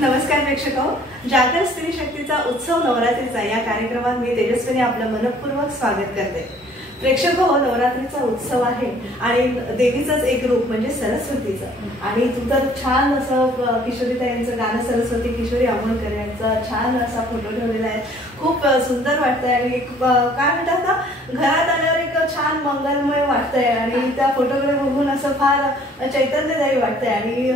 नमस्कार प्रेक्षको, जागर स्त्री शक्तीचा उत्सव नवरात्रीचा या कार्यक्रमात मी तेजस्विनी आपलं मनपूर्वक स्वागत करते। प्रेक्षको, नवरात्रीचा उत्सव आहे आणि देवीचंच एक रूप म्हणजे सरस्वतीचं। आणि तू तर छान असं किशोरीताईंचं गाणं सरस्वती किशोरी आंबोणकर यांचा छान असा फोटो ठेवलेला आहे, खूप सुंदर वाटतंय आणि काय म्हणतात ना, घरात आल्यावर एक छान मंगलमय वाटतंय आणि त्या फोटोकडे बघून असं फार चैतन्यदायी वाटतंय। आणि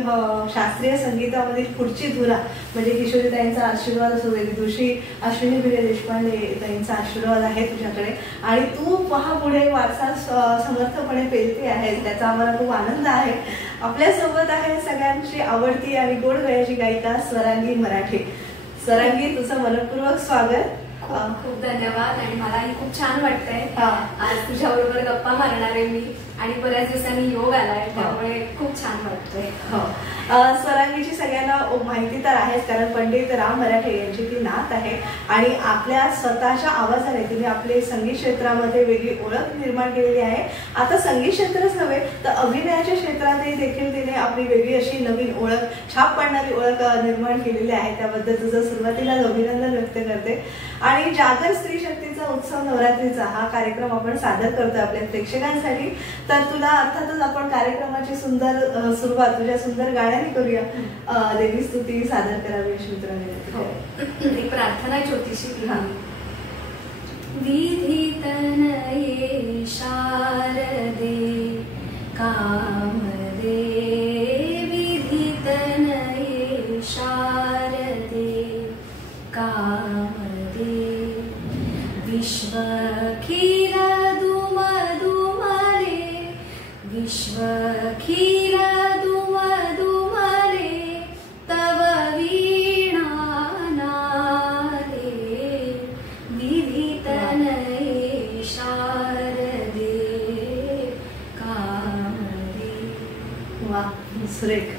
शास्त्रीय संगीतामधील पुढची धुरा म्हणजे किशोरीताईंचा आशीर्वाद असू दे, विदुषी अश्विनी भिडे देशपांडे ताईंचा आशीर्वाद आहे तुझ्याकडे आणि तू पहा पुढे वारसा समर्थपणे पेलते आहे, त्याचा आम्हाला खूप आनंद आहे। आपल्या सोबत आहे सगळ्यांची आवडती आणि गोड गळ्याची गायिका स्वरांगी मराठे। स्वरांगी, तुझं मनपूर्वक स्वागत। खूप धन्यवाद आणि मलाही खूप छान वाटतंय आज तुझ्या बरोबर गप्पा मारणार आहे मी आणि बऱ्याच दिवसांनी योग आलाय, त्यामुळे खूप छान वाटतंय। स्वरांगीची सगळ्यांना माहिती तर आहेच, कारण पंडित राम मराठे यांची ती नात आहे आणि आपल्या स्वतःच्या आवाजाने तिने आपले संगीत क्षेत्रामध्ये वेगळी ओळख निर्माण केलेली आहे। आता संगीत क्षेत्रच नव्हे तर अभिनयाच्या क्षेत्रातही देखील तिने आपली वेगळी अशी नवीन ओळख, छाप पाडणारी ओळख निर्माण केलेली आहे। त्याबद्दल तुझं सुरुवातीलाच अभिनंदन व्यक्त करते। आणि जागर स्त्री शक्तीचा उत्सव नवरात्रीचा हा कार्यक्रम आपण सादर करतोय आपल्या प्रेक्षकांसाठी, तर तुला अर्थातच आपण कार्यक्रमाची सुंदर सुरुवात तुझ्या सुंदर गाण्याने करूया। देवी स्तुती सादर करावी अशी मित्रांनी एक प्रार्थना छोटीशी। विधी तनये शारदे कामदे, विधी तनये शारदे कामदे, विश्वखीर दुमदुमले, विश्वखीर दुमदुमले, तव वीणा नादे, विधी तनये शारदे कामदे। वाह, सुरेख।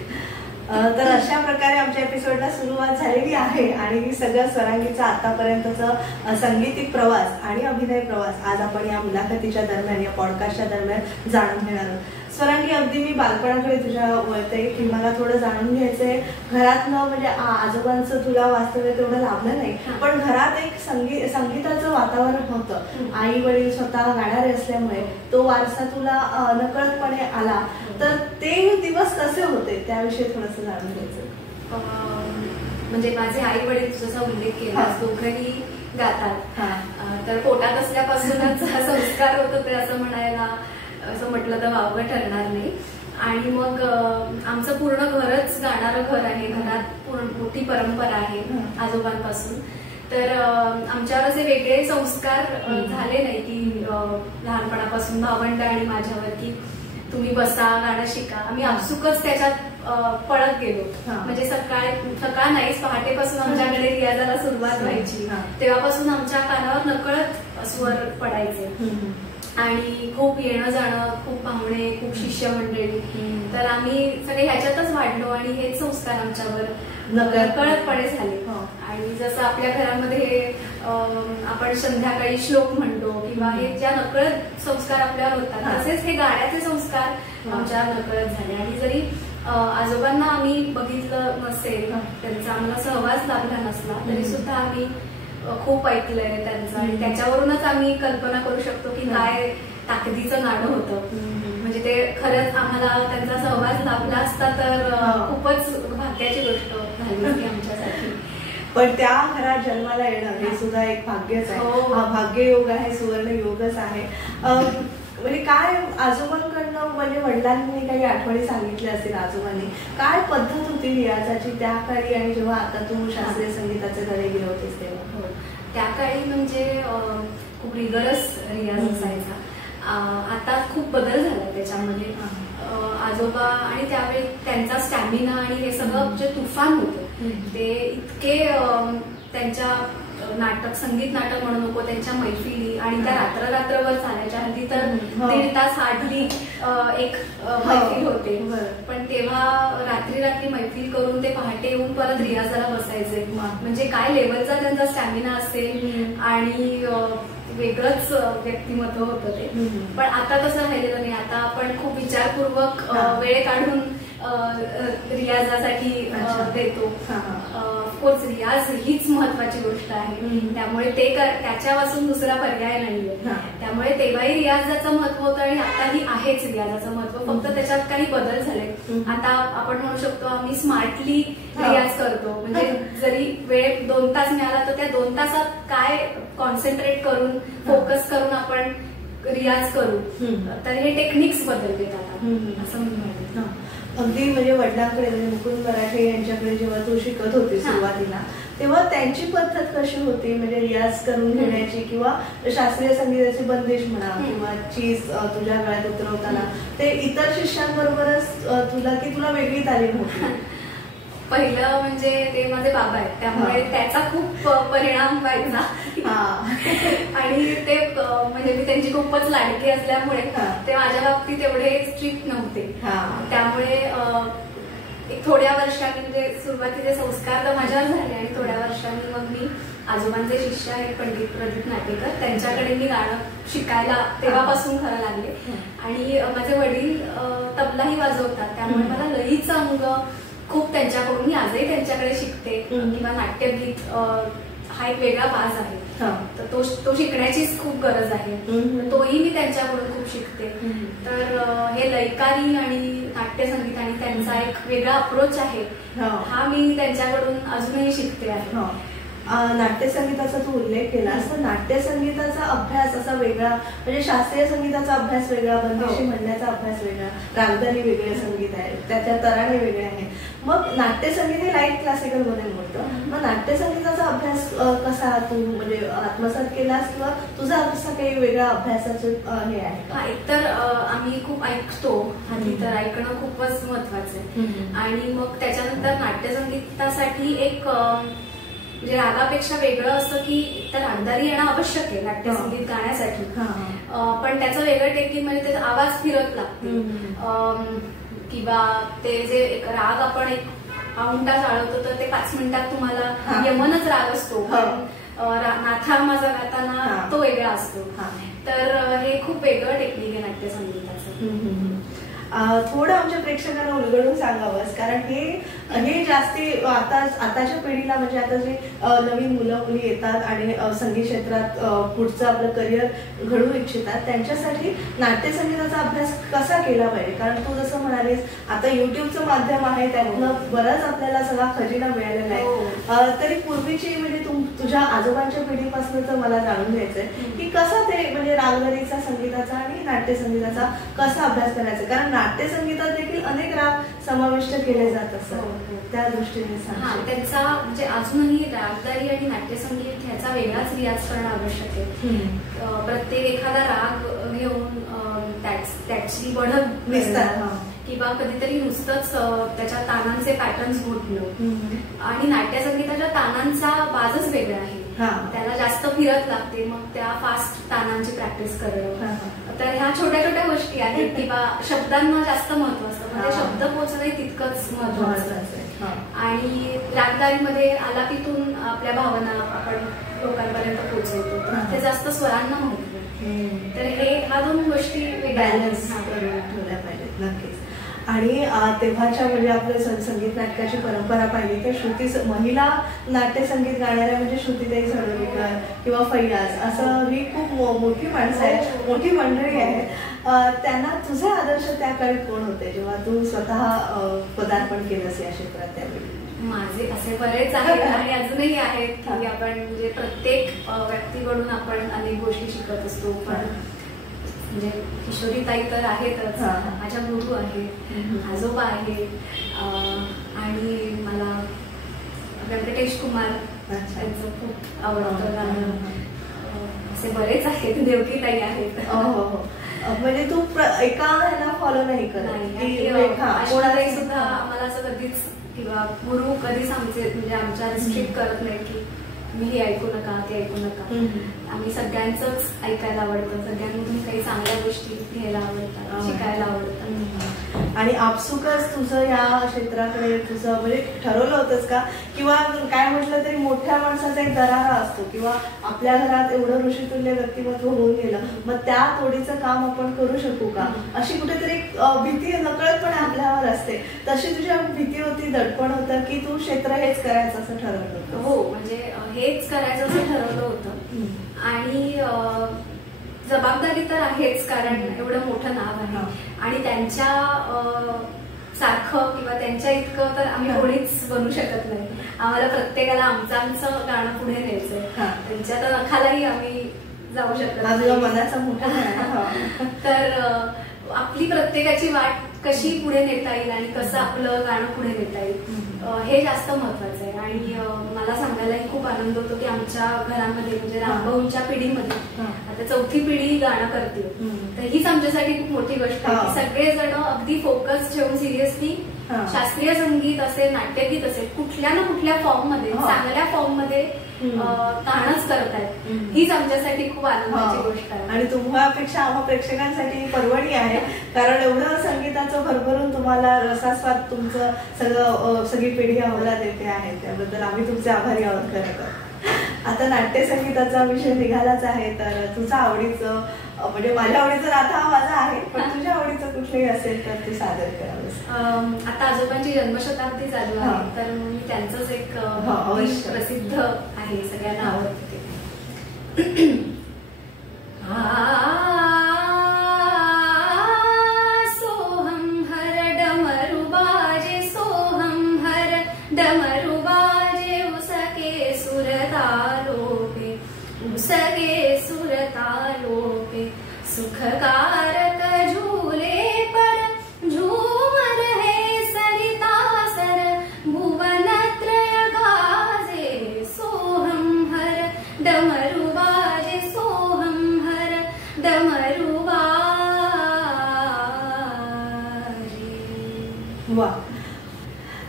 तर अशा प्रकारे आमच्या एपिसोडला सुरुवात झालेली आहे आणि सगळं स्वरांगीचा आतापर्यंतचा सांगीतिक प्रवास आणि अभिनय प्रवास आज आपण या मुलाखतीच्या दरम्यान, या पॉडकास्टच्या दरम्यान जाणून घेणार आहोत। स्वरांगी, अगदी मी बालपणाकडे तुझ्या वळते की मला थोडं जाणून घ्यायचंय। घरातनं म्हणजे आजोबांचं तुला वास्तव्य तेवढं लाभलं नाही, पण घरात एक संगीताचं वातावरण होतं। आई वडील स्वतः गाणारे असल्यामुळे तो वारसा तुला नकळतपणे आला, तर ते दिवस कसे होते त्याविषयी थोडंसं जाणून घ्यायचं। म्हणजे माझे आई वडील जसा उल्लेख केला, दोघंही गातात, तर पोटात असल्यापासूनच संस्कार होत होते असं म्हणायला, असं म्हटलं तर वावगं ठरणार नाही। आणि मग आमचं पूर्ण घरच गाणारं घर आहे, घरात मोठी परंपरा आहे आजोबांपासून। तर आमच्यावर असे वेगळे संस्कार झाले नाही की लहानपणापासून भावंड आणि माझ्यावर की तुम्ही बसा, गाणं शिका। आम्ही आपसुकच त्याच्यात पळत गेलो। म्हणजे सकाळ नाहीच, पहाटेपासून आमच्याकडे रियाजाला सुरुवात व्हायची, तेव्हापासून आमच्या कानावर नकळत स्वर पडायचे आणि खूप येणं जाणं, खूप पाहुणे, खूप शिष्य मंडळी, तर आम्ही सगळे ह्याच्यातच वाढलो आणि हेच संस्कार आमच्यावर नकळतपणे झाले। आणि जसं आपल्या घरामध्ये आपण संध्याकाळी श्लोक म्हणतो किंवा हे ज्या नकळत संस्कार आपल्यावर होतात, तसेच हे गाण्याचे संस्कार आमच्यावर नकळत झाले। आणि जरी आजोबांना आम्ही बघितलं नसेल, त्यांचा आम्हाला सहवास लाभला नसला, तरी सुद्धा आम्ही खूप ऐकलंय त्यांचं आणि त्याच्यावरूनच आम्ही कल्पना करू शकतो की काय ताकदीचं नाणं होतं। म्हणजे ते खरंच आम्हाला त्यांचा सहवास लाभला असता तर खूपच भाग्याची गोष्ट झाली होती आमच्यासाठी। पण त्या घरात जन्माला येणं हे सुद्धा एक भाग्यच आहे, हा भाग्ययोग आहे, सुवर्ण योगच आहे। म्हणजे काय आजोबांकडनं, म्हणजे वडिलांनी काही आठवणी सांगितल्या असतील आजोबांनी, काय पद्धत होती रियाजाची त्या काळी आणि जेव्हा आता तू शास्त्रीय संगीताचे धडे गेले होतेस तेव्हा? त्या काळी म्हणजे खूप रिगरस रियाज असायचा। आता खूप बदल झाला त्याच्यामध्ये। आजोबा आणि त्यावेळी त्यांचा स्टॅमिना आणि हे सगळं जे तुफान होतं, ते इतके त्यांच्या नाटक, संगीत नाटक म्हणू नको, त्यांच्या मैफिली आणि त्या रात्रभर चालायच्या। हल्ली तर 1.5 तास हार्डली एक मैफिल होते, पण तेव्हा रात्री मैफिल करून ते पहाटे येऊन परत रियाजाला बसायचे। म्हणजे काय लेवलचा त्यांचा स्टॅमिना असेल आणि वेगळंच व्यक्तिमत्व होतं ते। पण आता तसं राहिलेलं नाही, आता आपण खूप विचारपूर्वक वेळ काढून रियाजासाठी देतो. ऑफकोर्स रियाज हीच महत्वाची गोष्ट आहे, त्यामुळे ते त्याच्यापासून दुसरा पर्याय नाहीये. त्यामुळे तेव्हाही रियाजाचं महत्व होतं आणि आताही आहेच रियाजाचं महत्व, फक्त त्याच्यात काही बदल झाले. आता आपण म्हणू शकतो आम्ही स्मार्टली रियाज करतो, म्हणजे जरी वेळ 2 तास मिळाला तर त्या 2 तासात काय कॉन्सन्ट्रेट करून फोकस करून आपण रियाज करू, तर हे टेक्निक्स बदललेत आता असं मी म्हणेन. अगदी म्हणजे वडिलांकडे म्हणजे मुकुंद मराठे यांच्याकडे जेव्हा तू शिकत होती सुरुवातीला, तेव्हा त्यांची पद्धत कशी होती म्हणजे रियाज करून घेण्याची, किंवा शास्त्रीय संगीताची बंदिश म्हणा किंवा चीज तुझ्या गळ्यात उतरवताना ते इतर शिष्यांबरोबरच तुला वेगळी तालीम होती? पहिलं म्हणजे ते माझे बाबा आहेत, त्यामुळे त्याचा खूप परिणाम व्हायचा आणि ते म्हणजे मी त्यांची खूपच लाडकी असल्यामुळे ते माझ्या बाबतीत एवढे स्ट्रिक्ट नव्हते. त्यामुळे एक थोड्या वर्षांनी म्हणजे सुरुवातीचे संस्कार तर माझ्यावर झाले आणि थोड्या वर्षांनी मग मी आजोबांचे शिष्य आहेत पंडित प्रदीप नाटेकर, त्यांच्याकडे मी गाणं शिकायला तेव्हापासून खरं लागले. आणि माझे वडील तबलाही वाजवतात, त्यामुळे मला लईचं अंग खूप त्यांच्याकडून, मी आजही त्यांच्याकडे शिकते. किंवा नाट्यगीत हा एक वेगळा बाज आहे, तर तो शिकण्याचीच खूप गरज आहे, तोही मी त्यांच्याकडून खूप शिकते. तर हे लयकारी आणि नाट्यसंगीत आणि त्यांचा एक वेगळा अप्रोच आहे, हा मी त्यांच्याकडून अजूनही शिकते आहे. नाट्यसंगीताचा तू उल्लेख केलास, तर नाट्यसंगीताचा अभ्यास असा वेगळा, म्हणजे शास्त्रीय संगीताचा अभ्यास वेगळा, बंदिशी म्हणण्याचा अभ्यास वेगळा, रागदानी वेगळे संगीत आहे, त्याच्या तराणे वेगळे आहे. मग नाट्यसंगीत हे लाईट क्लासिकल मध्ये मोडतं. मग नाट्यसंगीताचा अभ्यास कसा तू म्हणजे आत्मसात केलास, किंवा तुझा असा काही वेगळा अभ्यासाचं हे आहे? एकतर आम्ही खूप ऐकतो आणि तर ऐकणं खूपच महत्वाचं आहे. आणि मग त्याच्यानंतर नाट्यसंगीतासाठी एक म्हणजे रागापेक्षा वेगळं असं की तर रागदारी येणं आवश्यक आहे नाट्यसंगीत गाण्यासाठी, पण त्याचं वेगळं टेक्निक म्हणजे त्याचा आवाज फिरत लागतो, किंवा ते जे एक राग आपण एक पाऊण तास आळवतो तर ते 5 मिनिटात तुम्हाला यमनच राग असतो, नाथा माझा गाताना तो वेगळा असतो. तर हे खूप वेगळं टेक्निक आहे नाट्यसंगीताचं. थोडं आमच्या प्रेक्षकांना उलगडून सांगावंस, कारण हे जास्ती आताच्या पिढीला म्हणजे आता जे नवीन मुलं मुली येतात आणि संगीत क्षेत्रात पुढचं आपलं करिअर घडवू इच्छितात, त्यांच्यासाठी नाट्यसंगीताचा अभ्यास कसा केला पाहिजे? कारण तू जसं म्हणालीस आता युट्यूबचं माध्यम आहे, त्यातनं बरंच आपल्याला सगळा खजिना मिळालेला आहे. तरी पूर्वीची म्हणजे तुझ्या आजोबांच्या पिढीपासूनच मला जाणून घ्यायचंय की कसा ते म्हणजे रागदारीचा संगीताचा आणि नाट्यसंगीताचा कसा अभ्यास करायचा, कारण नाट्यसंगीतात देखील अनेक राग समाविष्ट केले जात असतात, त्या दृष्टीने सांग. त्यांचा म्हणजे अजूनही रागदारी आणि नाट्यसंगीत ह्याचा वेगळाच रियाज करणं आवश्यक आहे. प्रत्येक एखादा राग घेऊन त्याची बढत विस्तार किंवा कधीतरी नुसतंच त्याच्या तानांचे पॅटर्न्स घोटणं, आणि नाट्यसंगीताच्या तानांचा बाजच वेगळा आहे, त्याला जास्त फिरत लागते, मग त्या फास्ट तानांची प्रॅक्टिस करणं. तर ह्या छोट्या छोट्या गोष्टी आहेत, किंवा शब्दांना जास्त महत्व असतं, म्हणजे शब्द पोहोचणं तितकंच महत्वाचं आहे. आणि रागदारीमध्ये आलापीतून आपल्या भावना आपण लोकांपर्यंत पोहोचवतो, ते जास्त स्वरांना महत्व. तर ह्या 2 गोष्टी बॅलन्स ठेवल्या पाहिजेत नक्कीच. आणि तेव्हाच्या म्हणजे आपल्या संगीत नाटकाची परंपरा पाहिली तर श्रुती महिला नाट्यसंगीत गाणाऱ्या म्हणजे श्रुतीताई सडोलीकर किंवा फैयाज, असं ही खूप मोठी माणसं आहेत, मोठी मंडळी आहे. त्यांना तुझे आदर्श त्या काळी कोण होते जेव्हा तू स्वतः पदार्पण केलंस या क्षेत्रात? त्यावेळी माझे असे बरेच आहेत आणि अजूनही आहेत की आपण म्हणजे प्रत्येक व्यक्तीकडून आपण अनेक गोष्टी शिकत असतो. पण म्हणजे किशोरीताई तर आहेतच, माझ्या गुरु आहेत, आजोबा आहे, आणि मला व्यंकटेश कुमार त्यांचं खूप आवडतं गाणं. असे बरेच आहेत, देवकीताई आहेत. म्हणजे तू एका ह्याला फॉलो नाही करत? कोणालाही सुद्धा आम्हाला असं कधीच किंवा गुरु कधीच आमचे म्हणजे आमच्या रिस्ट्रिक्ट करत नाही की मी हे ऐकू नका ते ऐकू नका. आम्ही सगळ्यांचंच ऐकायला आवडतं, सगळ्यांमधून काही चांगल्या गोष्टी घ्यायला आवडतात, शिकायला आवडतात. आणि आपसुकच तुझं या क्षेत्राकडे तुझं म्हणजे ठरवलं होतंस का, किंवा काय म्हटलं तरी मोठ्या माणसाचा एक दरारा असतो, किंवा आपल्या घरात एवढं ऋषितुल्य व्यक्तिमत्व होऊन गेलं, मग त्या तोडीचं काम आपण करू शकू का, अशी कुठेतरी भीती नकळतपणे आपल्यावर असते. तशी तुझ्या भीती होती, दडपण होतं, की तू क्षेत्र हेच करायचं असं ठरवलं होतं? हो, म्हणजे हेच करायचं असं ठरवलं होतं. आणि जबाबदारी तर आहेच, कारण एवढं मोठं नाव आहे आणि त्यांच्या सारखं किंवा त्यांच्या इतकं तर आम्ही कोणीच बनू शकत नाही. आम्हाला प्रत्येकाला आमचं गाणं पुढे न्यायचंय. त्यांच्या तर नखालाही आम्ही जाऊ शकत नाही. मनाचा मोठा तर आपली प्रत्येकाची वाट कशी पुढे नेता येईल आणि कसं आपलं गाणं पुढे नेता येईल हे जास्त महत्वाचं आहे. आणि मला सांगायलाही खूप आनंद होतो की आमच्या घरामध्ये म्हणजे रामभाऊंच्या पिढीमध्ये आता 4थी पिढी गाणं करते, तर हीच आमच्यासाठी खूप मोठी गोष्ट आहे की सगळेजण अगदी फोकस ठेवून सिरियसली शास्त्रीय संगीत असेल, नाट्यगीत असेल, कुठल्या ना कुठल्या फॉर्म मध्ये, चांगल्या फॉर्म मध्ये गाणंच करतायत. हीच आमच्यासाठी खूप आनंदाची गोष्ट आहे. आणि तुम्हापेक्षा आम्हा प्रेक्षकांसाठी पर्वणी आहे, कारण एवढं संगीताचं भरभरून तुम्हाला रसास्वाद तुमचं सगळी पिढी आम्हाला देते आहे, त्याबद्दल आम्ही तुमचे आभारी आहोत खरं तर. आता नाट्यसंगीताचा विषय निघालाच आहे, तर तुझं आवडीचं म्हणजे माझ्या आवडीचं नातं हा माझा आहे, पण तुझ्या आवडीचं कुठलंही असेल तर तू सादर करावंस. आता आजोबांची जन्मशताब्दी चालू आहे, तर मी त्यांचंच एक प्रसिद्ध आहे, सगळ्यांना आवडते ते. सोहम हर डमरू बाजे, सोहम हर डमरू बाजे, उसके सुरतालोपे, उसके सुरतालोपे, सुखकारक झूले पर झूम रहे सरिता सर, भुवन त्रय गाजे, सोहम हर डमरू बाजे, सोहम हर डमरू बाजे. वा.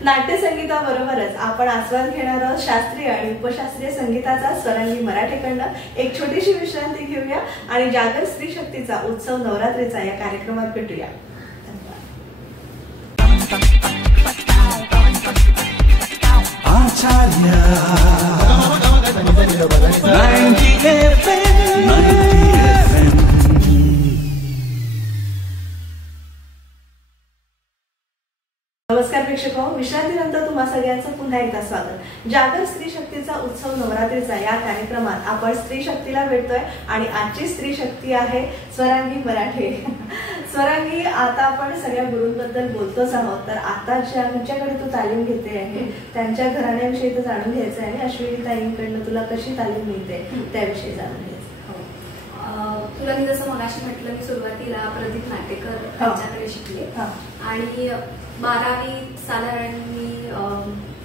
नाट्यसंगीताबरोबरच आपण आस्वाद घेणार आहोत शास्त्रीय आणि उपशास्त्रीय संगीताचा स्वरांगी मराठीकडनं. एक छोटीशी विश्रांती घेऊया आणि जागर स्त्री शक्तीचा उत्सव नवरात्रीचा या कार्यक्रमात भेटूया. नमस्कार प्रेक्षको, विश्रांतीनंतर तुम्हा सगळ्यांचं पुन्हा एकदा स्वागत. जागर स्त्री शक्तीचा उत्सव नवरात्रीचा या कार्यक्रमात आपण स्त्री शक्तीला भेटतोय आणि आजची स्त्री शक्ती आहे स्वरांगी मराठे. स्वरांगी, आता आपण सगळ्या गुरूंबद्दल बोलतोच आहोत, तर आता ज्यांच्याकडे तू तालीम घेते आहे त्यांच्या घराण्याविषयी तर जाणून घ्यायचं आहे आणि अश्विनी ताईंकडनं तुला कशी तालीम मिळते त्याविषयी जाणून घ्यायचं. तुला मी जसं मगाशी म्हटलं, मी सुरुवातीला प्रदीप नाटेकर यांच्याकडे शिकले आणि 12वी साधारण मी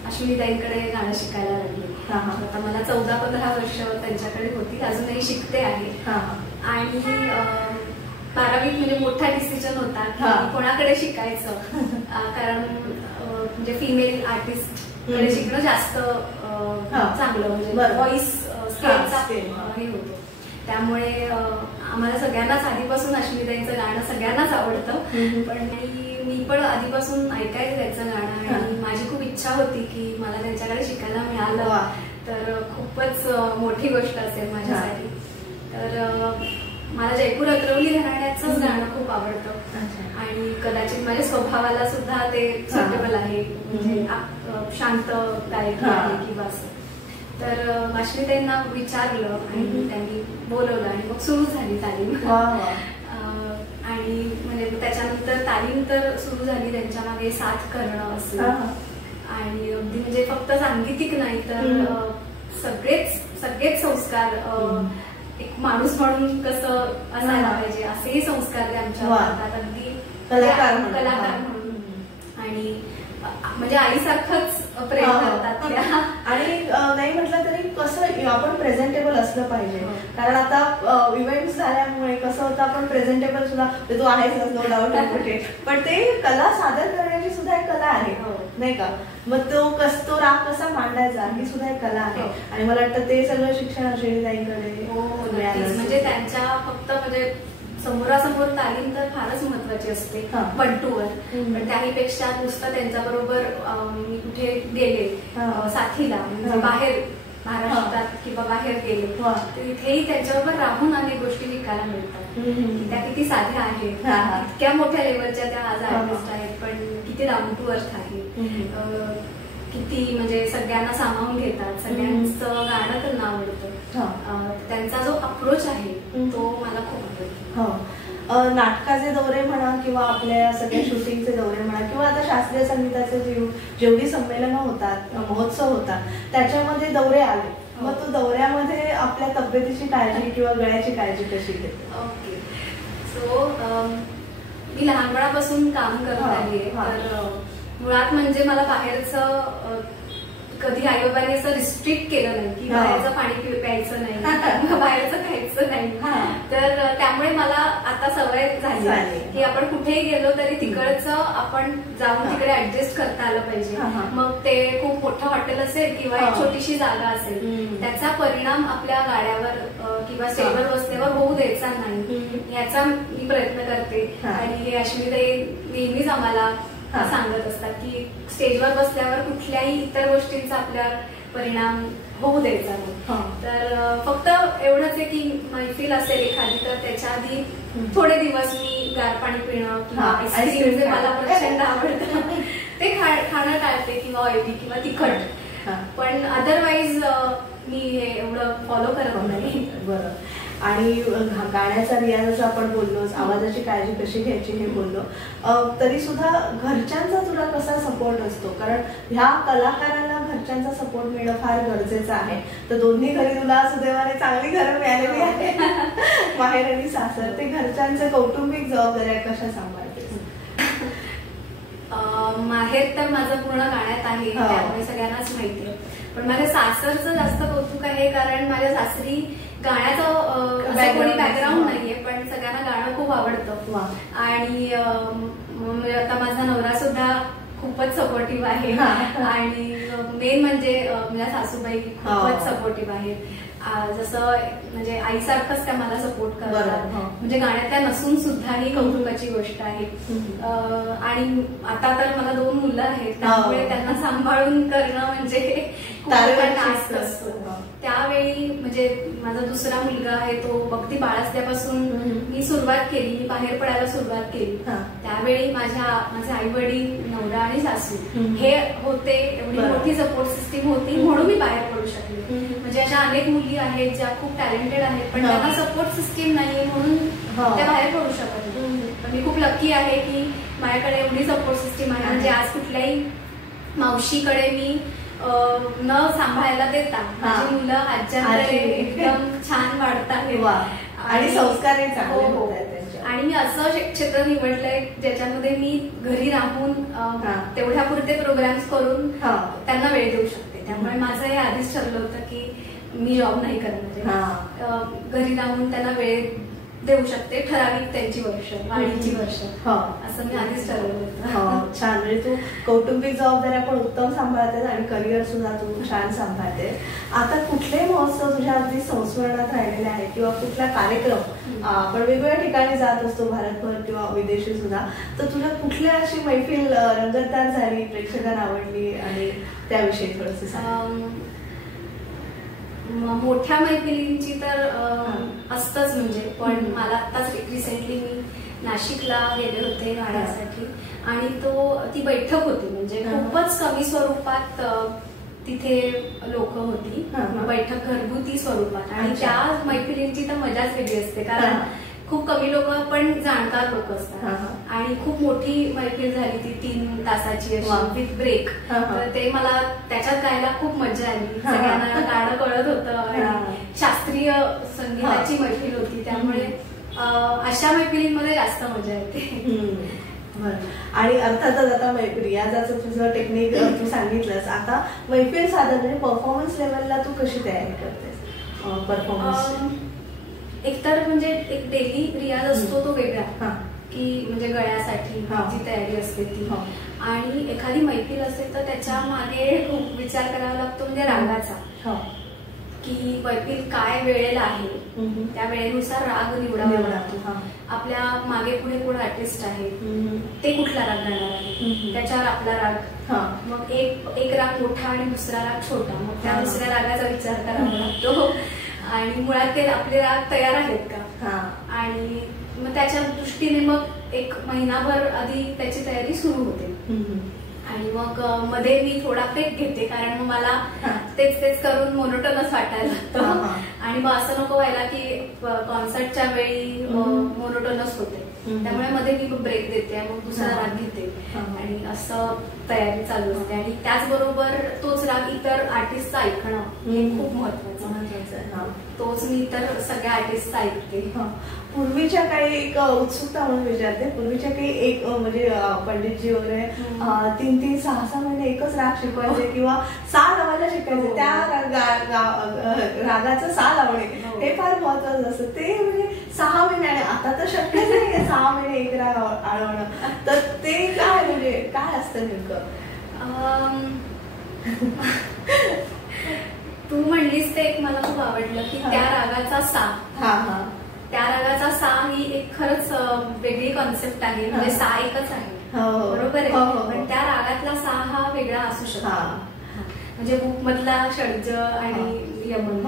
अश्विनीताईंकडे गाणं शिकायला लागले. आता मला 14-15 वर्ष त्यांच्याकडे होती, अजूनही शिकते आहे. आणि 12वीत म्हणजे मोठा डिसिजन होता की कोणाकडे शिकायचं, कारण म्हणजे फिमेल आर्टिस्ट कडे शिकणं जास्त चांगलं, म्हणजे व्हॉइस स्केलचा हे होतो. त्यामुळे आम्हाला सगळ्यांनाच आधीपासून अश्विनीताईंचं गाणं सगळ्यांनाच आवडतं, पण मी पण आधीपासून ऐकायचं त्याचं गाणं आणि माझी खूप इच्छा होती की मला त्यांच्याकडे शिकायला मिळालं तर खूपच मोठी गोष्ट असेल माझ्यासाठी. तर मला जयपूर अत्रवली घराण्याचंच गाणं खूप आवडतं आणि कदाचित माझ्या स्वभावाला सुद्धा ते सुटेबल आहे, म्हणजे शांत गायकी आहे किंवा असं. तर अश्विनीताईंना विचारलं आणि त्यांनी बोलवलं आणि मग सुरू झाली तालीम. आणि म्हणजे त्याच्यानंतर तालीम तर सुरू झाली, त्यांच्या मागे साथ करणं असं. आणि अगदी म्हणजे फक्त सांगीतिक नाही तर सगळेच संस्कार, एक माणूस म्हणून कसं असायला पाहिजे असेही संस्कार ते आमच्या भारतात, अगदी कलाकार म्हणून. आणि म्हणजे आईसारखंच प्रेम करतात त्या. आणि नाही म्हटलं तरी कसं आपण प्रेझेंटेबल असलं पाहिजे, कारण आता इव्हेंट झाल्यामुळे कसं होतं आपण प्रेझेंटेबल सुद्धा, तू आहेस नो डाऊट कुठे, पण ते कला सादर करण्याची सुद्धा एक कला आहे नाही का. मग तो राग कसा मांडायचा बोलायचा ही सुद्धा एक कला आहे आणि मला वाटतं ते सगळं शिक्षण अश्विनीताईंकडे मिळालं. म्हणजे त्यांच्या फक्त म्हणजे समोरासमोर तालीम तर फारच महत्वाची असते 1 to 1, पण त्याहीपेक्षा नुसतं त्यांच्याबरोबर मी कुठे गेले साथीला बाहेर महाराष्ट्रात किंवा बाहेर गेले तर इथेही त्यांच्याबरोबर राहून अनेक गोष्टी शिकायला मिळतात. त्या किती साध्या आहेत, इतक्या मोठ्या लेवलच्या त्या आज आर्टिस्ट आहेत, पण किती डाऊन टू अर्थ आहे, किती म्हणजे सगळ्यांना सामावून घेतात, सगळ्यांचं गाणं त्यांना आवडतं. त्यांचा जो अप्रोच आहे तो मला खूप आवडतो. नाटकाचे दौरे म्हणा किंवा आपल्या सगळ्या शूटिंगचे दौरे म्हणा किंवा आता शास्त्रीय संगीताचे जेवढी संमेलनं होतात, महोत्सव होतात, त्याच्यामध्ये दौरे आले, मग तो दौऱ्यामध्ये आपल्या तब्येतीची काळजी किंवा गळ्याची काळजी कशी घेते? ओके, सो मी लहानपणापासून काम करत आहे, तर मुळात म्हणजे मला बाहेरचं कधी आईबाबांनी असं रिस्ट्रिक्ट केलं नाही की बाहेरचं पाणी प्यायचं नाही, बाहेरचं खायचं नाही. तर त्यामुळे मला आता सवय झाली की आपण कुठेही गेलो तरी तिकडचं आपण जाऊन तिकडे ऍडजस्ट करता आलं पाहिजे. मग ते खूप मोठं हॉटेल असेल किंवा एक छोटीशी जागा असेल, त्याचा परिणाम आपल्या गाड्यावर किंवा स्टेजवर बसल्यावर होऊ द्यायचा नाही, याचा मी प्रयत्न करते. आणि हे अश्विनीताई नेहमीच आम्हाला सांगत असतात की स्टेजवर बसल्यावर कुठल्याही इतर गोष्टींचा आपल्यावर परिणाम होऊ द्यायचा नाही. तर फक्त एवढंच आहे की मैफिल असेल एखादी तर त्याच्या आधी थोडे दिवस मी गार पाणी पिणं किंवा आईस्क्रीम जे मला प्रचंड आवडतं ते खाणं टाळते किंवा ऑइली किंवा तिखट, पण अदरवाईज मी हे एवढं फॉलो करत नाही. बरं. आणि गाण्याचा रियाज आपण बोललो, आवाजाची काळजी कशी घ्यायची हे बोललो, तरी सुद्धा घरच्यांचा तुला कसा सपोर्ट असतो? कारण ह्या कलाकारांना घरच्यांचा सपोर्ट मिळणं फार गरजेचं आहे. तर दोन्ही घरी तुला सुदैवाने चांगली घरं मिळालेली आहे, माहेर आणि सासर. ते घरच्यांचं कौटुंबिक जबाबदाऱ्या कशा सांभाळतेस? माहेर तर माझं पूर्ण गाण्यात आहे, त्यामुळे सगळ्यांनाच माहिती आहे. पण माझ्या सासरचं जास्त कौतुक आहे, कारण माझ्या सासरी गाण्याचं कोणी बॅकग्राऊंड नाहीये, पण सगळ्यांना गाणं खूप आवडतं. आणि आता माझा नवरा सुद्धा खूपच सपोर्टिव्ह आहे आणि मेन म्हणजे माझ्या सासूबाई खूपच सपोर्टिव्ह आहेत. जसं म्हणजे आईसारखंच त्या मला सपोर्ट करतात, म्हणजे गाण्यातल्या नसून सुद्धा ही कौतुकाची गोष्ट आहे. आणि आता तर मला 2 मुलं आहेत, त्यामुळे त्यांना सांभाळून करणं म्हणजे टास्क असतो. त्यावेळी म्हणजे माझा दुसरा मुलगा आहे, तो अगदी बाळासल्यापासून मी सुरुवात केली, मी बाहेर पडायला सुरुवात केली. त्यावेळी माझे आई वडील, नवरा आणि सासू हे होते, एवढी मोठी सपोर्ट सिस्टीम होती म्हणून मी बाहेर पडू शकले. म्हणजे अशा अनेक मुली आहेत ज्या खूप टॅलेंटेड आहेत, पण त्यांना सपोर्ट सिस्टीम नाहीये म्हणून त्या बाहेर पडू शकत नाही. पण मी खूप लकी आहे की माझ्याकडे एवढी सपोर्ट सिस्टीम आहे, म्हणजे आज कुठल्याही मावशीकडे मी न सांभाळायला देता माझी मुलं आजच्या एकदम छान वाढतात आणि संस्कार. आणि मी असं क्षेत्र निवडलंय ज्याच्यामध्ये मी घरी राहून तेवढ्यापुरते प्रोग्राम्स करून त्यांना वेळ देऊ शकते. त्यामुळे माझं हे आधीच ठरलं होतं की मी जॉब नाही करणार, घरी राहून त्यांना वेळ देऊ शकते, ठराविक त्यांची वर्ष, वाढीची वर्ष, असं मी आधीच ठरवलं होतं. छान. म्हणजे तू कौटुंबिक जबाबदाऱ्या पण उत्तम सांभाळतेस आणि करिअर सुद्धा तू छान सांभाळते. आता कुठले महोत्सव तुझ्या अगदी संस्मरणात राहिलेले आहेत किंवा कुठला कार्यक्रम आपण वेगवेगळ्या ठिकाणी जात असतो, भारतभर किंवा विदेशी सुद्धा, तर तुझ्या कुठल्या अशी मैफिल रंगतदार झाली, प्रेक्षकांना आवडली आणि त्याविषयी थोडंसं सांग. मोठ्या मैफिलींची तर असतच म्हणजे, पण मला आताच रिसेंटली मी नाशिकला गेले होते गाण्यासाठी आणि ती बैठक होती, म्हणजे खूपच कमी स्वरूपात तिथे लोक होती, बैठक घरगुती स्वरूपात. आणि त्या मैफिलींची तर मजाच वेगळी असते, कारण खूप कमी लोक पण जाणकार लोक असतात आणि खूप मोठी मैफिल झाली ती 3 तासाची अशी विथ ब्रेक. तर ते मला त्याच्यात गायला खूप मजा आली, सगळ्यांना गाणं कळत होतं आणि शास्त्रीय संगीताची मैफिल होती, त्यामुळे अशा मैफिलींमध्ये जास्त मजा येते. आणि अर्थातच आता रियाजाचं तुझं टेक्निक तू सांगितलंस, आता मैफिल साधन म्हणजे परफॉर्मन्स लेवलला तू कशी तयारी करतेस? परफॉर्मन्स एकतर म्हणजे एक डेली रियाज असतो तो वेगळा, की म्हणजे गळ्यासाठी जी तयारी असते ती, आणि एखादी मैफिल असेल तर त्याच्या मागे खूप विचार करावा लागतो म्हणजे रागाचा, की मैफिल काय वेळेला आहे त्या वेळेनुसार राग निवडावा लागतो. आपल्या मागे पुढे कोण आर्टिस्ट आहे ते कुठला राग गाणार आहे त्याच्यावर आपला राग, मग एक राग मोठा आणि दुसरा राग छोटा, मग त्या दुसऱ्या रागाचा विचार करावा लागतो आणि मुळात ते आपले राग तयार आहेत का, आणि मग त्याच्या दृष्टीने मग एक महिनाभर आधी त्याची तयारी सुरू होते. आणि मग मध्ये मी थोडा ब्रेक घेते कारण मग मला तेच करून मोनोटोनस वाटायला लागतं आणि मग असं नको व्हायला की कॉन्सर्टच्या वेळी मोनोटोनस होते, त्यामुळे मध्ये मी ब्रेक देते मग दुसरा राग घेते आणि असं तयारी चालू असते. आणि त्याचबरोबर तोच राग इतर आर्टिस्टचा ऐकणं हे खूप महत्वाचं, तोच मी इतर सगळ्या आर्टिस्टचा ऐकते. पूर्वीच्या काही एक उत्सुकता म्हणून विचारते, पूर्वीच्या काही एक म्हणजे पंडितजी वगैरे 3-6 महिने एकच राग शिकवायचे किंवा सा लावायला शिकायचे, त्या रागाचं सा लावणे हे फार महत्वाचं असतं. ते म्हणजे 6 महिने, आणि आता तर शक्यच नाही 6 महिने एक राग आळवणं, तर ते काय म्हणजे काय असतं नेमकं? तू म्हणलीस ते एक मला खूप आवडलं की त्या रागाचा सा, त्या रागाचा सा ही एक खरंच वेगळी कॉन्सेप्ट आहे, म्हणजे सा एकच आहे बरोबर आहे, पण त्या रागातला सा हा वेगळा असू शकतो. म्हणजे बुक मधला षड्ज आणि यमन,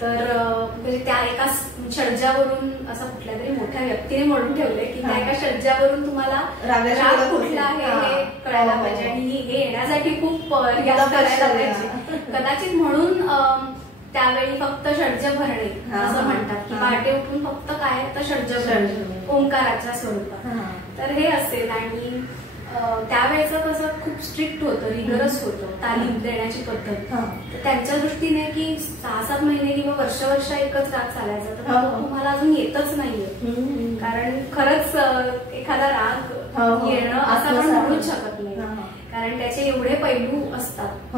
तर म्हणजे त्या एका षड्जावरून असं कुठल्या तरी मोठ्या व्यक्तीने म्हणून ठेवलंय की त्या एका षड्जावरून तुम्हाला राग कुठला आहे हे कळायला पाहिजे आणि हे येण्यासाठी खूप रियाज करायला पाहिजे. कदाचित म्हणून त्यावेळी फक्त षड्ज भरणे असं म्हणतात की पहाटे उठून फक्त काय तर षड्ज भरणे ओंकाराच्या स्वरूपात, तर हे असेल. आणि त्यावेळेचं कसं खूप स्ट्रिक्ट होतं, रिगरस होतं तालीम देण्याची पद्धत, त्यांच्या दृष्टीने की 6-7 महिने किंवा वर्ष एकच राग चालायचा, तर तुम्हाला अजून येतच नाहीये, कारण खरंच एखादा राग येणं असं आपण म्हणूच शकत नाही, कारण त्याचे एवढे पैलू असतात,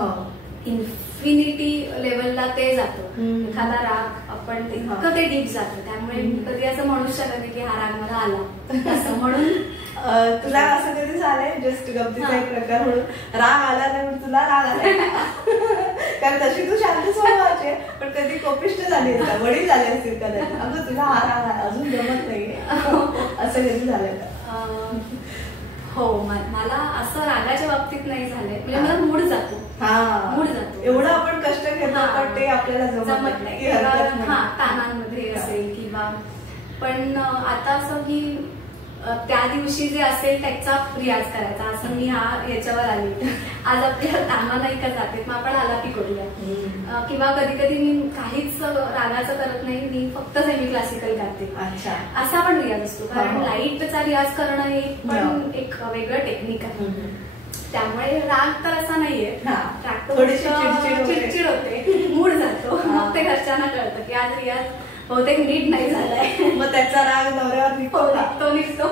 इन्फिनिटी लेवलला ते जातं एखादा राग, आपण इतकं ते डीप जातं, त्यामुळे कधी असं म्हणूच शकत नाही की हा राग मला आला असं. म्हणून तुला असं कधी झालंय जस्ट गमतीचा एक प्रकार म्हणून राग आला नाही पण तुला राग आलाय? कारण तशी तू शांत स्वभावाची पण कधी कोपिष्ट झाली का, वडील झाले असतील कदाचित, अगं तुला हा राग अजून जमत नाहीये असं कधी झालंय का? हो, मला असं रागाच्या बाबतीत नाही झालंय, म्हणजे मला मूड जातो, एवढं आपण कष्ट घेतो पण ते आपल्याला जमत नाही, तानांमध्ये असेल किंवा, पण आता असं की त्या दिवशी जे असेल त्याचा रियाज करायचा, असं मी याच्यावर आली. आज आपल्या ताना नाही का जाते, मग आपण आलापी करूया, किंवा कधी कधी मी काहीच रागाचं करत नाही, मी फक्त सेमी क्लासिकल गाते, असा पण रियाज असतो, कारण लाईटचा रियाज करणं हे पण एक वेगळं टेक्निक आहे. त्यामुळे राग तर असा नाहीये, चिडचिड होते, मूड जातो, मग ते घरच्यांना कळतं की आज रियाज बहुतेक नीट नाही झालाय, मग त्याचा राग नवऱ्यावर निघतो,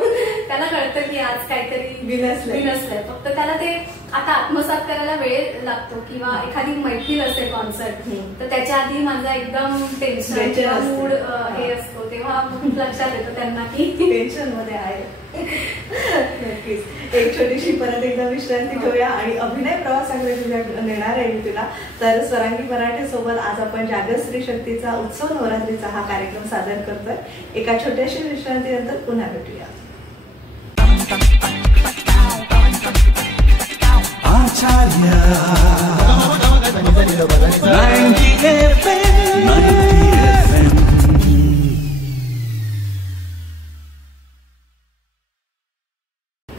त्याला कळतं की आज काहीतरी बिनसलंय, फक्त त्याला ते आता आत्मसात करायला वेळ लागतो. किंवा एखादी मैफिल असेल कॉन्सर्ट, तर त्याच्या आधी माझा एकदम टेन्शन मूड हे असतो, तेव्हा लक्षात येतं त्यांना की टेन्शन मध्ये आहे. नक्कीच. एक छोटीशी परत एकदा विश्रांती घेऊया आणि अभिनय प्रवासाकडे तुझ्या नेणार आहे मी तुला. तर स्वरांगी मराठे सोबत आज आपण जागर स्त्री शक्तीचा उत्सव नवरात्रीचा हा कार्यक्रम सादर करतोय. एका छोट्याशा विश्रांतीनंतर पुन्हा भेटूया.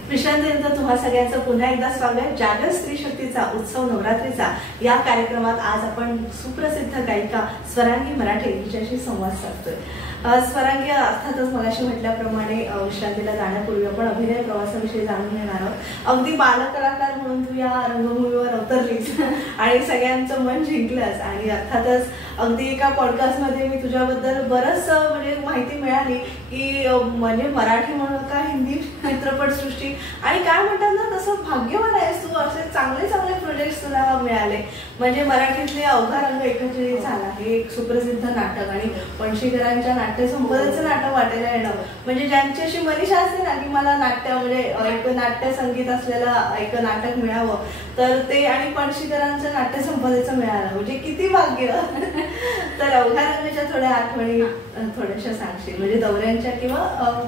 विश्रांतीनंतर तुम्हा सगळ्यांचं पुन्हा एकदा स्वागत. जागर स्त्री शक्तीचा उत्सव नवरात्रीचा या कार्यक्रमात आज आपण सुप्रसिद्ध गायिका स्वरांगी मराठे हिच्याशी संवाद साधतोय. स्वरांगी अर्थातच मगाशी म्हटल्याप्रमाणे विश्रांतीला जाण्यापूर्वी आपण अभिनय प्रवासाविषयी जाणून घेणार आहोत. अगदी बालकलाकार म्हणून तू या रंगभूमीवर अवतरलीस आणि सगळ्यांचं मन जिंकलंस. आणि अर्थातच अगदी एका पॉडकास्टमध्ये मी तुझ्याबद्दल बरंच म्हणजे माहिती मिळाली की म्हणजे मराठी म्हणून का हिंदी चित्रपटसृष्टी आणि काय म्हणतात ना तसं भाग्यवान आहेस तू. असे चांगले चांगले प्रोजेक्ट यश तुला मिळाले. म्हणजे मराठीतले अवघा रंग एकत्रित झाला हे एक सुप्रसिद्ध नाटक आणि पणशीकरांच्या नाट्यसंपदेचं नाटक वाटायला येणं म्हणजे ज्यांची अशी मनीषा असते ना की मला नाट्य म्हणजे एक नाट्य संगीत असलेलं एक नाटक मिळावं तर ते आणि पणशीकरांचं नाट्यसंपदेचं मिळालं म्हणजे किती भाग्य. तर अवघा रंगाच्या थोड्या आठवणी थोड्याशा सांगशील म्हणजे दौऱ्यांच्या किंवा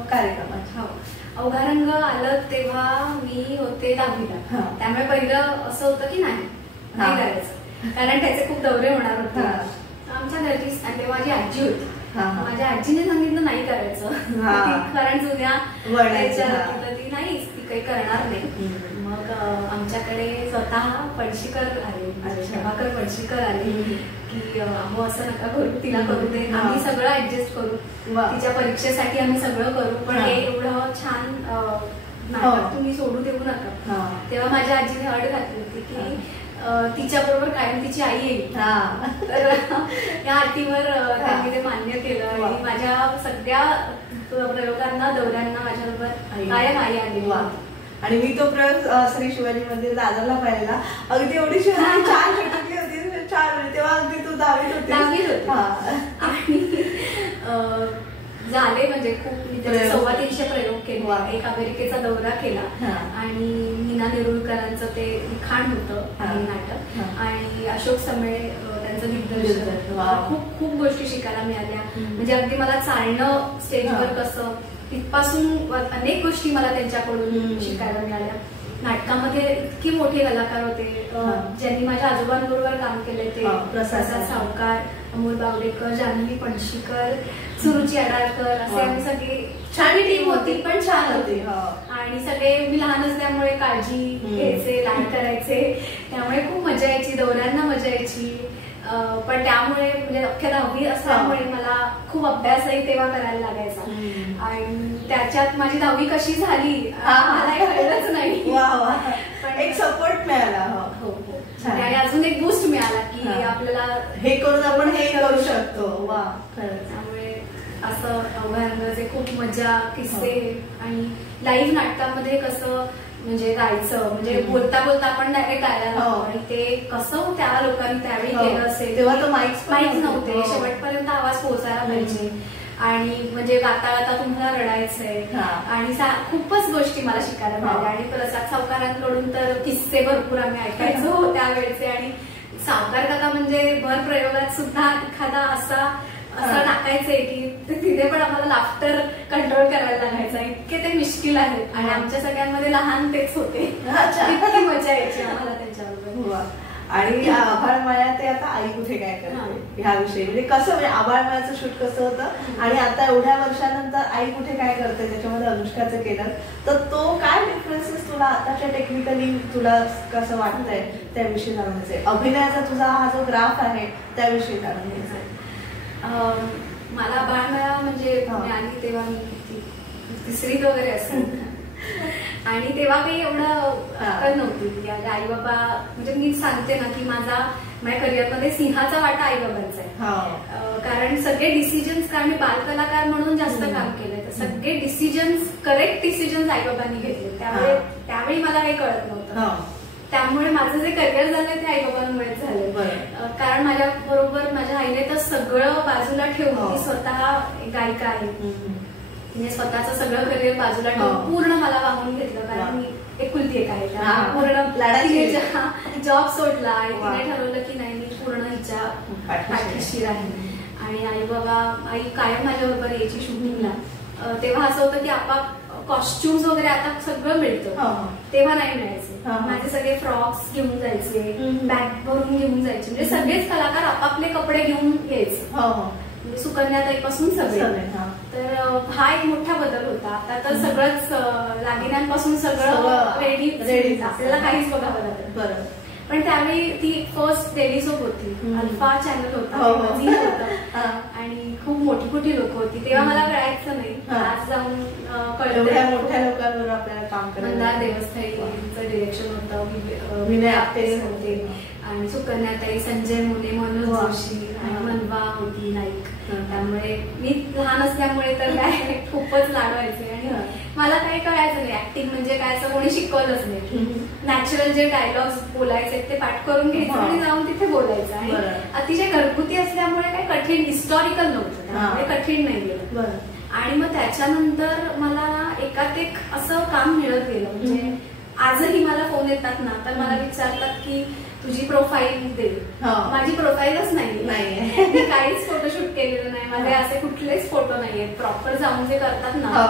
कार्यक्रमाच्या. अवघा रंग आलं तेव्हा मी होते 10वीला. त्यामुळे पहिलं असं होतं की नाही करायचं कारण त्याचे खूप दौरे होणार होते आमच्या घरची. आणि तेव्हा माझी आजी होती. माझ्या आजीने सांगितलं नाही करायचं कारण जुन्या ती नाही ती काही करणार नाही. मग आमच्याकडे स्वतः पणशीकर आले प्रभाकर पणशीकर आले की अहो असं नका करू तिला करू दे आम्ही सगळं ऍडजस्ट करू तिच्या परीक्षेसाठी आम्ही सगळं करू पण हे एवढं छान नाटक तुम्ही सोडू देऊ नका. तेव्हा माझ्या आजीने अट घातली होती की तिच्या बरोबर कायम तिची आई येईल. तर या अटीवर त्यांनी ते मान्य केलं आणि माझ्या सगळ्या प्रयोगांना दौऱ्यांना माझ्याबरोबर कायम आई आली. आणि मी तो प्रयोग श्री शिवाजी मंदिर दादरला पाहिलेला. अगदी एवढी छान चिटकली होती छान. तेव्हा अगदी तू 10वीत होती. आणि झाले म्हणजे खूप मी 350 प्रयोग केले. एक अमेरिकेचा दौरा केला आणि मीना नेरुळकरांचं ते लिखाण होतं आणि नाटक आणि अशोक समेळे त्यांचं दिग्दर्शन. खूप खूप गोष्टी शिकायला मिळाल्या. म्हणजे अगदी मला चालणं स्टेजवर कसं तिथपासून अनेक गोष्टी मला त्यांच्याकडून शिकायला मिळाल्या. नाटकामध्ये इतकी मोठे कलाकार होते ज्यांनी माझ्या आजोबांबरोबर काम केले ते प्रसाद सावकार, अमोल बावडेकर, जान्हवी पणशीकर, सुरुची अडाळकर असे आम्ही सगळे छान टीम होती पण छान होती. आणि सगळे मी लहान असल्यामुळे काळजी घ्यायचे लाड करायचे त्यामुळे खूप मजा यायची. दौऱ्यांना मजा यायची. पण त्यामुळे म्हणजे अख्ख्या 10वी असल्यामुळे मला खूप अभ्यासही तेव्हा करायला लागायचा आणि त्याच्यात माझी 10वी कशी झाली मला कळलंच नाही. पण एक सपोर्ट मिळाला. हो आणि अजून एक बूस्ट मिळाला की आपल्याला हे करून आपण हे करू शकतो. त्यामुळे असं अवघा रंगाचे खूप मजा किस्से आणि लाईव्ह नाटकामध्ये कसं म्हणजे गायचं म्हणजे बोलता बोलता आपण डायरेक्ट गायला आणि ते कसं त्या लोकांनी त्यावेळी केलं असेल. तेव्हा तो माईक नव्हते शेवटपर्यंत आवाज पोहोचायला पाहिजे आणि म्हणजे गाता गाता तुम्हाला रडायचंय आणि खूपच गोष्टी मला शिकायला मिळाल्या. आणि प्रसाद सावकारांकडून तर किस्से भरपूर आम्ही ऐकायचो त्यावेळेचे. आणि सावकार काका म्हणजे भर प्रयोगात सुद्धा एखादा असं टाकायचंय की तिथे पण आम्हाला लाफ्टर कंट्रोल करायला लागायचा. इतके ते मुश्किल आहेत आणि आमच्या सगळ्यांमध्ये लहान तेच होते. इतकी मजा यायची आम्हाला त्यांच्याबरोबर. आणि आभाळमाया ते आता आई कुठे काय करते ह्याविषयी म्हणजे कसं म्हणजे आभाळमायाचं शूट कसं होतं आणि आता एवढ्या वर्षानंतर आई कुठे काय करते त्याच्यामध्ये अनुष्काचं केलं तर तो काय डिफरन्सेस तुला आताच्या टेक्निकली तुला कसं वाटतंय त्याविषयी जाणून घ्यायचंय. अभिनयाचा तुझा हा जो ग्राफ आहे त्याविषयी जाणून घ्यायचंय. मला आभाळमाया म्हणजे आली तेव्हा मी 3रीत वगैरे असेल आणि तेव्हा काही एवढं नव्हती. आई बाबा म्हणजे मी सांगते ना की माझ्या करिअरमध्ये सिंहाचा वाटा आई बाबांचा आहे. कारण सगळे डिसिजन्स कारण मी बालकलाकार म्हणून जास्त काम केलंय तर सगळे डिसिजन्स करेक्ट डिसिजन्स आई बाबांनी घेतले. त्यावेळी मला काही कळत नव्हतं. त्यामुळे माझं जे करिअर झालंय ते आई बाबांमुळेच झालंय. कारण माझ्या बरोबर माझ्या आईने तर सगळं बाजूला ठेवून ती स्वतः गायिका आहे. तिने स्वतःचं सगळं करिअर बाजूला ठेवून पूर्ण मला वाहून घेतलं कारण मी एकुलती एक आहे. पूर्ण जॉब सोडला आणि तिने ठरवलं की नाही मी पूर्ण हिच्या पाठीशी राहील. आणि आई बाबा आई कायम माझ्या बरोबर यायची शूटिंगला. तेव्हा असं होतं की आपाप कॉस्ट्युम्स वगैरे आता सगळं मिळतं तेव्हा नाही मिळायचे. माझे सगळे फ्रॉक्स घेऊन जायचे बॅग भरून घेऊन जायचे म्हणजे सगळेच कलाकार आपापले कपडे घेऊन यायचे सुकन्याताईपासून सगळे. तर हा एक मोठा बदल होता. आता तर सगळंच दागिन्यांपासून सगळं रेडी आपल्याला काहीच बघावं लागतं. पण त्यावेळी ती फर्स्ट डेली सोप होती. अल्फा चॅनल होता आणि खूप मोठी मोठी लोक होती. तेव्हा मला कळायचं नाही. आज जाऊन कळलं मोठ्या लोकांवर आपल्याला काम करायचं. मंदार देवस्थळीचं डिरेक्शन होतं. विनय आपटे होते आणि सुकन्याताई, संजय मुने, मनोज जोशी आणि मनवा होती नाईक. त्यामुळे मी लहान असल्यामुळे तर काय खूपच लाड व्हायचे आणि मला काही कळायचं नाही ऍक्टिंग म्हणजे काय असं कोणी शिकवलंच नाही. नॅचरल जे डायलॉग्स बोलायचे ते पाठ करून घ्यायचं आणि जाऊन तिथे बोलायचं आणि अतिशय घरगुती असल्यामुळे काही कठीण हिस्टॉरिकल नव्हतं, त्यामुळे कठीण नाही गेलं. आणि मग त्याच्यानंतर मला एकात एक असं काम मिळत गेलं. म्हणजे आजही मला फोन येतात ना तर मला विचारतात की तुझी प्रोफाईल दे. माझी प्रोफाईलच नाहीये, मी काहीच फोटोशूट केलेलं नाही, माझे असे कुठलेच फोटो नाहीयेत प्रॉपर जाऊन जे करतात ना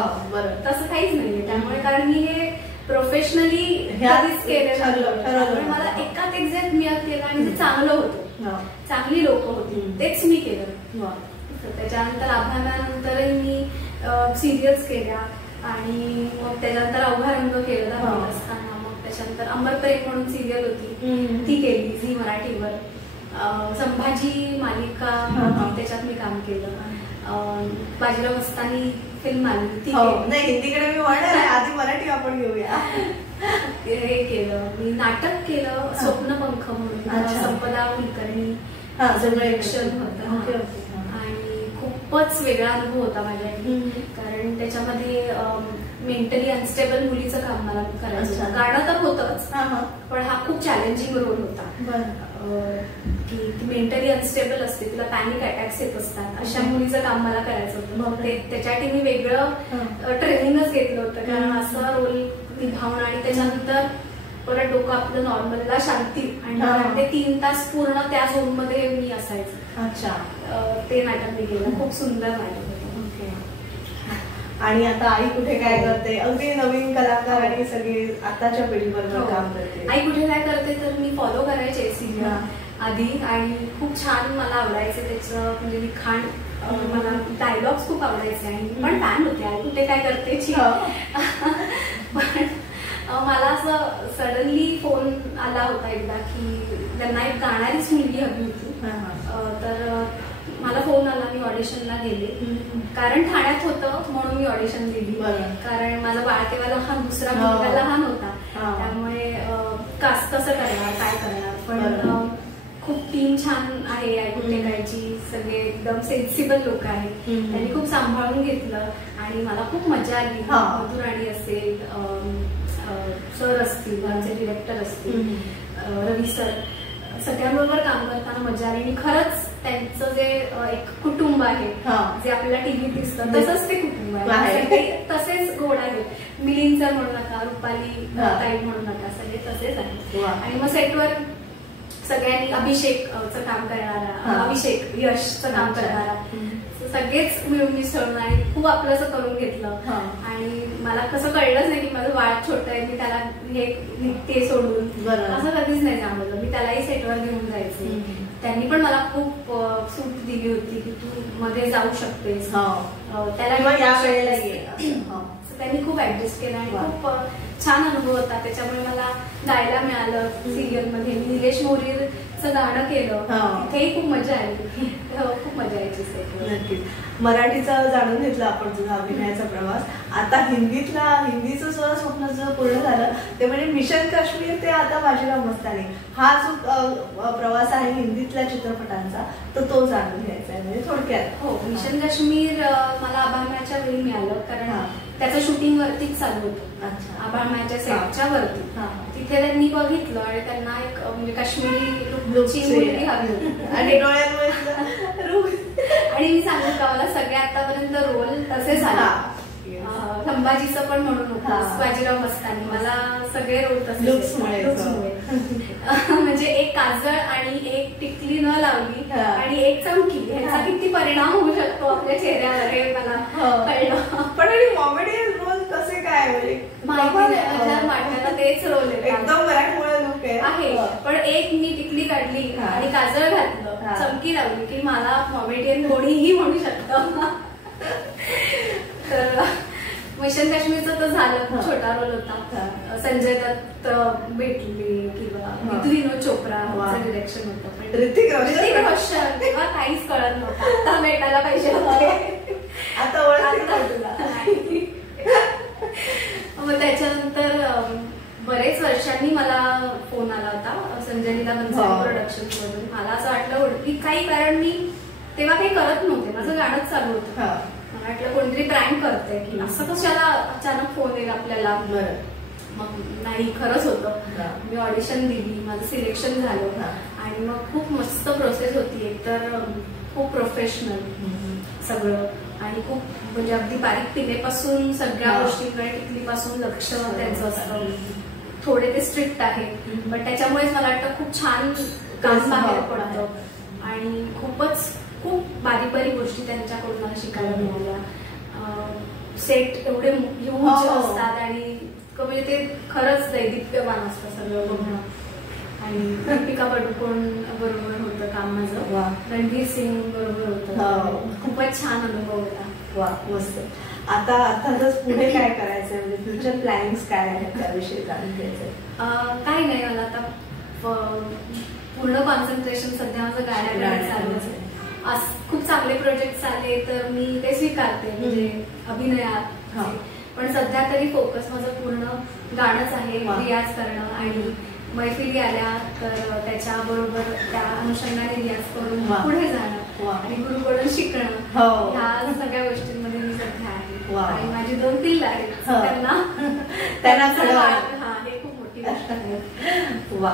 तसं काहीच नाहीये. त्यामुळे कारण मी हे प्रोफेशनली कधीच केलेलं, मला एकात एक जे मिळत गेलं आणि ते चांगलं होतं, चांगली लोक होती तेच मी केलं. त्याच्यानंतर अभ्यासानंतरही मी सिरियल्स केल्या आणि मग त्याच्यानंतर अवघा रंग केलं 10वी असताना. मग त्याच्यानंतर अमरप्रेम म्हणून सिरियल होती ती केली झी मराठीवर. संभाजी मालिका त्याच्यात मी काम केलं. बाजीराव मस्तानी फिल्म आली ती नाही, हिंदीकडे मी वळणार आहे, आधी मराठी आपण घेऊया. हे केलं मी, नाटक केलं स्वप्नपंख म्हणून संपदा कुलकर्णी डायरेक्शन होतं आणि खूपच वेगळा अनुभव होता माझ्यासाठी. कारण त्याच्यामध्ये मेंटली अनस्टेबल मुलीचं काम मला करायचं. गाणं तर होतच पण हा खूप चॅलेंजिंग रोल होता की ती मेंटली अनस्टेबल असते, तिला पॅनिक अटॅक्स येत असतात, अशा मुलीचं काम मला करायचं होतं. मग त्याच्यासाठी मी वेगळं ट्रेनिंगच घेतलं होतं कारण असा रोल निभावणं आणि त्याच्यानंतर परत डोकं आपलं नॉर्मलला शांती आणि ते 3 तास पूर्ण त्या झोन मध्ये मी असायचं. अच्छा, ते नाटक मी केलं, खूप सुंदर नाटक होतं. आणि आता आई कुठे काय करते, अगदी नवीन कलाकार आणि सगळे आताच्या पिढीबरोबर काम करते. आई कुठे काय करते तर मी फॉलो करायचे सिरियल आधी आणि खूप छान मला आवडायचं त्याचं म्हणजे लिखाण, मला डायलॉग्स खूप आवडायचे आणि पण फॅन होते आई कुठे काय करतेची. पण मला असं सडनली फोन आला होता एकदा की त्यांना एक गाणारीच मुलगी हवी होती. तर मला फोन आला, मी ऑडिशनला गेले कारण ठाण्यात होतं म्हणून मी ऑडिशन दिली. कारण माझा बाळ तेव्हा लहान, दुसरा मुलगा लहान होता, त्यामुळे कास्ट कसं करणार, काय करणार. पण खूप टीम छान आहे कुठेकायची, सगळे एकदम सेन्सिबल लोक आहेत, त्यांनी खूप सांभाळून घेतलं आणि मला खूप मजा आली. मधुराणी असेल, सर असतील, आमचे डिरेक्टर असतील, रवी सर, सगळ्यांबरोबर काम करताना मजा आली. आणि खरंच त्यांचं जे एक कुटुंब आहे जे आपल्याला टीव्हीत दिसतं तसंच ते कुटुंब आहे, तसेच गोड आहे. मिलिंद सर म्हणू नका, रुपाली ताई म्हणू नका, सगळे तसेच आहेत. आणि मग सेटवर सगळ्यांनी अभिषेकचं काम करणारा, अभिषेक यशचं काम करणारा, सगळेच मिळून मिसळून आणि खूप आपलं असं करून घेतलं. आणि मला कसं कळलंच नाही की माझं बाळ छोटं आहे, मी त्याला हे ते सोडून असं कधीच नाही जाणवलं. मी त्यालाही सेटवर घेऊन जायचे. त्यांनी पण मला खूप सूट दिली होती की तू मध्ये जाऊ शकतेस, त्याला त्यांनी खूप ऍडजस्ट केलं आणि खूप छान अनुभव होता. त्याच्यामुळे मला गायला मिळालं सिरियल मध्ये. मी निलेश मोरीचं गाणं केलं, तिथेही खूप मजा आली, खूप मजा यायची. नक्कीच. मराठीचं जाणून घेतलं आपण तुझा अभिनयाचा प्रवास. आता हिंदीचं सुद्धा स्वप्न जर पूर्ण झालं ते म्हणजे मिशन काश्मीर ते आता बाजीराव मस्तानी, हा जो प्रवास आहे हिंदीतल्या चित्रपटांचा तो जाणून घ्यायचा आहे म्हणजे थोडक्यात. हो, मिशन काश्मीर मला अभामाच्या वेळी मिळालं कारण त्याचं शूटिंग वरतीच चालू होतं, अभामाच्या सेटच्या वरती. तिथे त्यांनी बघितलं आणि त्यांना एक म्हणजे काश्मीरी लुकची मुलगी हवी होती आणि डोळ्यांमध्ये आणि मी सांगू का मला सगळे आतापर्यंत रोल तसेच आले. संभाजीचं पण म्हणून होतं, बाजीराव मस्तानी, मला सगळे रोल तसे लुक्समुळे. म्हणजे एक काजळ आणि एक टिकली न लावली आणि एक चमकी, ह्याचा किती परिणाम होऊ शकतो आपल्या चेहऱ्यावर हे मला कळलं. पण कॉमेडी रोल कसे काय माझ्या तेच रोल एकदम मराठमोळा लुक आहे. पण एक मी टिकली काढली आणि काजळ घातलं, चमकी लावली की मला कॉमेडियन कोणीही म्हणू शकतं. तर मिशन काश्मीरचं तर झालं, छोटा रोल होता. संजय दत्त भेटले किंवा विनोद चोप्राचं डिरेक्शन होतं. पण ऋतिक रोशन तेव्हा काहीच कळत नव्हतं, आता भेटायला पाहिजे होते, आता ओळख तुला. मग त्याच्यानंतर बरेच वर्षांनी मला फोन आला होता संजनीला बन्साली प्रोडक्शन्स मधून. मला असं वाटलं की काही कारण मी तेव्हा काही करत नव्हते, माझं गाणंच चालू होतं. मला वाटलं कोणतरी प्रँक करते की असं कशाला अचानक फोन येईल आपल्याला. मग नाही, खरंच होतं. मी ऑडिशन दिली, माझं सिलेक्शन झालं आणि मग खूप मस्त प्रोसेस होती. एकतर खूप प्रोफेशनल सगळं आणि खूप म्हणजे अगदी बारीक टिकेपासून सगळ्या गोष्टींकडे टिकलीपासून लक्ष त्यांचं असतं. थोडे ते स्ट्रिक्ट आहे पण त्याच्यामुळेच मला वाटतं खूप छान काम बाहेर पडतं आणि खूप बारीक बारीक गोष्टी त्यांच्याकडून मला शिकायला मिळाल्या. सेट एवढे ह्यूज असतात आणि म्हणजे ते खरंच दैदिप्यमान असतं सगळं बघणं. आणि दीपिका पडुकोण बरोबर होतं काम माझं, रणवीर सिंग बरोबर होतं. खूपच छान अनुभव होता. वा, मस्त. आता अर्थातच पुढे काय करायचंय, म्हणजे फ्युचर प्लॅनिंग काय आहेत त्याविषयी जाणून घ्यायचंय. काही नाही, मला आता पूर्ण कॉन्सन्ट्रेशन सध्या माझं गाण्याकडे चालू आहे. खूप चांगले प्रोजेक्ट आले तर मी ते स्वीकारते, म्हणजे अभिनयात. पण सध्या तरी फोकस माझं पूर्ण गाणंच आहे, रियाज करणं आणि मैफिली आल्या तर त्याच्याबरोबर त्या अनुषंगाने रियाज करून पुढे जाणं आणि गुरुकडून शिकणं, ह्या सगळ्या गोष्टींमध्ये मी सध्या आहे. आणि माझी 2 पिल्लं आहेत, त्यांना हे खूप मोठी गोष्ट आहे. वा,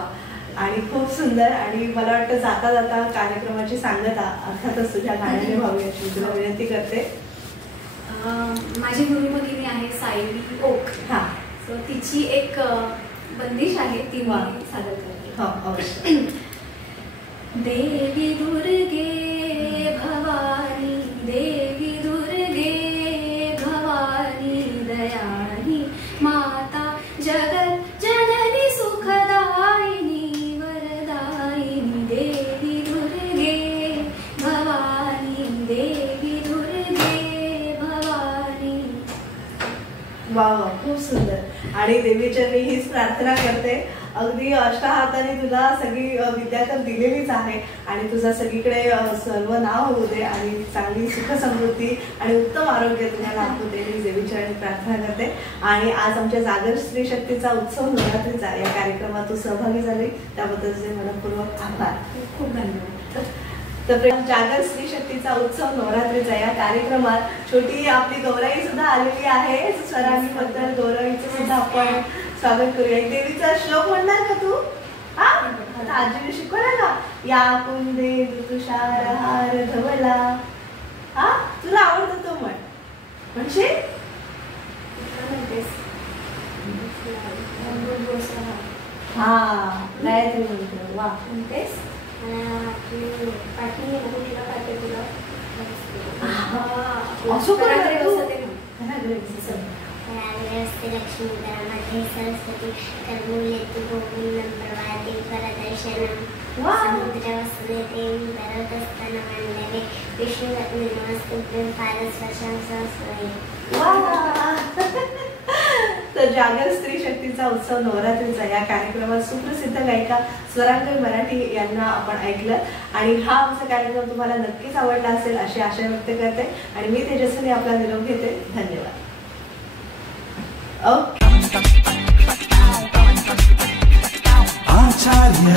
आणि खूप सुंदर. आणि मला वाटतं जाता जाता कार्यक्रमाची सांगता अर्थातच तुझ्या गाण्याने व्हावी अशी तुला विनंती करते. माझी गुरुभगिनी आहे सायली ओक. सो तिची एक बंदिश आहे, ती मी सादर करते. देवी दुर्गे भवानी, देवी दुर्गे भवानी दयानी, माता जगत जननी सुखदायिनी वरदायिनी, देवी दुर्गे भवानी, देवी दुर्गे भवानी. वा वा, खूप सुंदर. आणि देवीच्या मी हीच प्रार्थना करते, अगदी अष्टहाताने तुला सगळी विद्या तर दिलेलीच आहे आणि तुझा सगळीकडे सर्व नाव होऊ दे आणि चांगली सुख समृद्धी आणि उत्तम आरोग्य तुम्हाला लाभू दे, मी देवीच्या प्रार्थना करते. आणि आज आमच्या जागर स्त्री शक्तीचा उत्सव नवरात्रीचा या कार्यक्रमात तू सहभागी झाली त्याबद्दलचे मनपूर्वक आभार. खूप धन्यवाद. तर जागर स्त्री शक्तीचा उत्सव नवरात्रीचा या कार्यक्रमात छोटी आपली गौराई सुद्धा आलेली आहे. स्वरांबद्दल गौराईचं सुद्धा आपण स्वागत करूया. देवीचा श्लोक म्हणणार का तू? आता आजीने शिकवला ना, या कुंदे तुषार हार धवला. तुला आवडतो तो म्हण, म्हणजे गायत्री म्हणतो. वा, म्हणतेस असं लक्ष्मी मध्ये सरस्वती कर्मूल्ये तु गोविंदं प्रभाते परदर्शनं, समुद्र वसुदे देवी भरतस्तनमण्डले विष्णुपत्नी नमस्तुभ्यं पादस्पर्शं सहस्रये. तर जागर स्त्री शक्तीचा उत्सव नवरात्रीचा या कार्यक्रमात सुप्रसिद्ध गायिका स्वरांगण मराठी यांना आपण ऐकलं आणि हा आमचा कार्यक्रम तुम्हाला नक्कीच आवडला असेल अशी आशा व्यक्त करते आणि मी तेजस्विनी आपला निरोप घेते. धन्यवाद. आचार्य